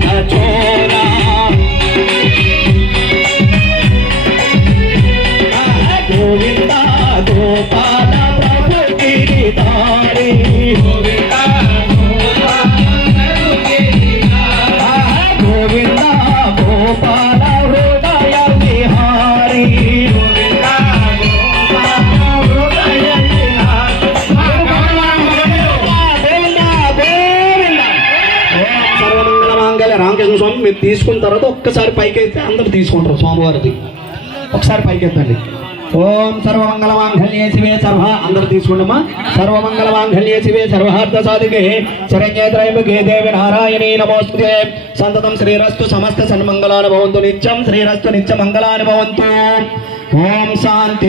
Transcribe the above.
छोरा गोविंदा गोपाल प्रभु गिरिधारी गोविंदा गोविंदा गोपाल हृदय विहारी गोविंदा गोपाल हृदय రామకృష్ణ స్వామి మీరు తీసుకున్న తర్వాత ఒక్కసారి పైకి అయితే అందరు తీసుకుంటారు స్వామివారిది ఒకసారి పైకి ఎత్తండి ఓం సర్వమంగళ మాంగళ్యే శివే సర్వ అందరు తీసుకుంటామా సర్వమంగళ మాంగళ్యే శివే సర్వార్థ సాధికే శరణ్యే త్రయంబకే దేవి నారాయణీ నమోస్తుతే సంతతం శ్రీరస్తు సమస్త సన్మంగళాని భవంతు నిత్యం శ్రీరస్తు నిత్య మంగళాని భవంతు ఓం శాంతి